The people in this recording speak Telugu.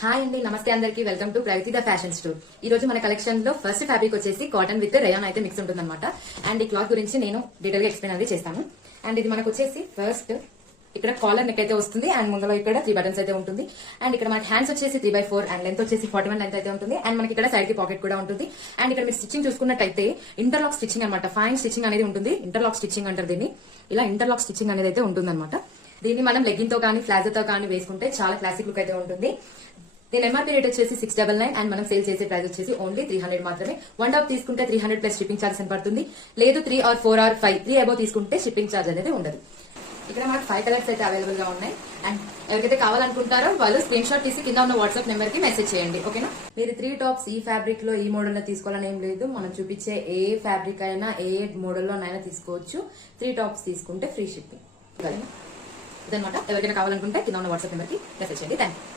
హాయ్ అండి, నమస్తే అందరికి. Welcome to Pragati the fashion store. ఈ రోజు మన కలెక్షన్ లో ఫస్ట్ ఫ్యాబ్రిక్ వచ్చేసి కాటన్ విత్ రేయాన్ అయితే మిక్స్ ఉంటుంది అనమాట. అండ్ ఈ క్లాత్ గురించి నేను డీటెయిల్ గా ఎక్స్ప్లెయిన్ అనేది చేస్తాను. అండ్ ఇది మనకు వచ్చేసి ఫస్ట్ ఇక్కడ కాలర్ నెక్ అయితే వస్తుంది. అండ్ ముందులో ఇక్కడ 3 బటన్స్ అయితే ఉంటుంది. అండ్ ఇక్కడ మనకి హ్యాండ్స్ వచ్చేసి 3/4 అండ్ లెంత్ వచ్చేసి 41 లెంత్ అయితే ఉంటుంది. అండ్ మనకి ఇక్కడ సైడ్ కి పాకెట్ కూడా ఉంటుంది. అండ్ ఇక్కడ మీరు స్టిచ్చింగ్ చూసుకున్నట్టయితే ఇంటర్లాక్ స్టిచ్చింగ్ అనమాట. ఫైన్ స్టిచ్చింగ్ అనేది ఉంటుంది. ఇంటర్లాక్ స్టిచ్చింగ్ అంటారు దీన్ని. ఇలా ఇంటర్లాక్ స్టిచ్చింగ్ అనేది అయితే ఉంటుంది అనమాట. దీన్ని మనం లెగ్గిన్ తో కానీ ప్లాజో తో కానీ వేసుకుంటే చాలా క్లాసిక్ లుక్ అయితే ఉంటుంది. దీని ఎంఆర్పీ రేట్ వచ్చేసి 699 అండ్ మనం సేల్ చేసే ప్రైస్ వచ్చేసి ఓన్లీ 300 మాత్రమే. 1 టాప్ తీసుకుంటే 300 ప్లస్ షిప్పింగ్ ఛార్జ్ అని పడుతుంది. లేదు 3 or 4 or 5 3 అబౌవ్ తీసుకుంటే షిప్పింగ్ ఛార్జ్ అనేది ఉండదు. ఇక్కడ మనకు 5 కలర్స్ అయితే అవైలబుల్ గా ఉన్నాయి. అండ్ ఎవరికైతే కావాలనుకుంటారో వాళ్ళు స్క్రీన్ షాట్ తీసి కింద ఉన్న వాట్సాప్ నెంబర్ కి మెసేజ్ చేయండి. ఓకేనా? మీరు 3 టాప్స్ ఈ ఫ్యాబ్రిక్ లో ఈ మోడల్ లో తీసుకోవాలని ఏం లేదు. మనం చూపించే ఏ ఫ్యాబ్రిక్ అయినా ఏ మోడల్ లోనైనా తీసుకోవచ్చు. 3 టాప్స్ తీసుకుంటే ఫ్రీ షిప్పింగ్. ఇదనమాట. ఎవరికైనా కావాలనుకుంటే కింద ఉన్న వాట్సాప్ నెంబర్ కి మెసేజ్ చేయండి. Thank you.